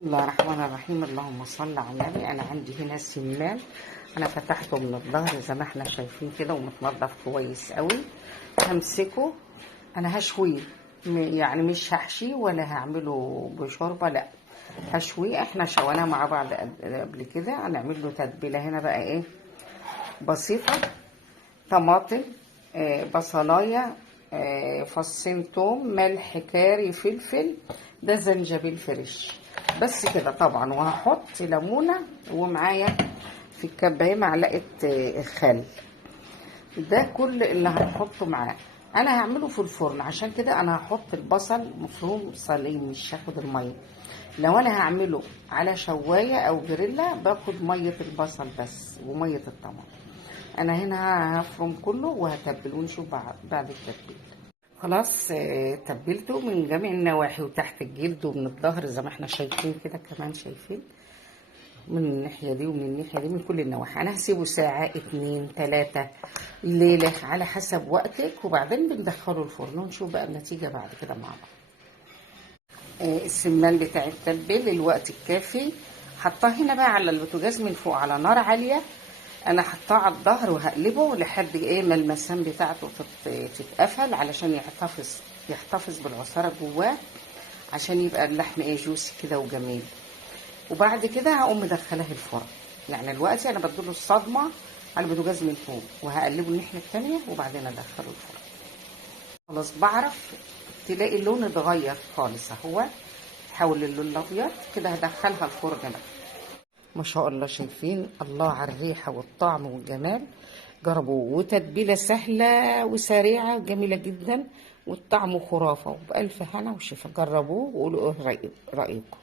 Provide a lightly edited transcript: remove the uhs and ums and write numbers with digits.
بسم الله الرحمن الرحيم. اللهم صل على النبي. انا عندي هنا سمان، انا فتحته من الظهر زي ما احنا شايفين كده ومتنضف كويس قوي. همسكه انا هشويه، يعني مش هحشيه ولا هعمله بشوربه، لا هشويه. احنا شويناه مع بعض قبل كده. هنعمل له تتبيله هنا بقى ايه بسيطه: طماطم، بصلايه، فصين توم، ملح، كاري، فلفل، ده زنجبيل فريش، بس كده طبعا. وهحط ليمونه، ومعايا في الكبايه معلقه خل. ده كل اللي هنحطه معاه. انا هعمله في الفرن، عشان كده انا هحط البصل مفروم سليم مش هاخد الميه. لو انا هعمله على شوايه او جريلا باخد ميه البصل بس وميه الطماطم. انا هنا هفرم كله وهتبل ونشوف بعد التتبيل. خلاص تبلته من جميع النواحي، وتحت الجلد ومن الظهر زي ما احنا شايفين كده، كمان شايفين من الناحية دي ومن الناحية دي، من كل النواحي. انا هسيبه ساعة 2 3 الليلة على حسب وقتك، وبعدين بندخله الفرن ونشوف بقى النتيجة بعد كده مع بعض. السمان بتاع التتبيل الوقت الكافي، حطاه هنا بقى على البوتاجاز من فوق على نار عالية. انا حطاه على الظهر وهقلبه لحد ايه ما المسام بتاعته تتقفل، علشان يحتفظ بالعصاره جواه، عشان يبقى اللحم ايه جوسي كده وجميل. وبعد كده هقوم مدخلاه الفرن. يعني دلوقتي انا بديله الصدمه على البوتاجاز من فوق، وهقلبه الناحيه التانيه وبعدين ادخله الفرن. خلاص بعرف تلاقي اللون اتغير خالص اهو، حول اللون الابيض كده. هدخلها الفرن بقى. ما شاء الله، شايفين الله على الريحة والطعم والجمال. جربوه، وتتبيلة سهلة وسريعة وجميلة جدا، والطعم خرافة، وبألف هنا وشفا. جربوه وقولوا ايه رأيكم.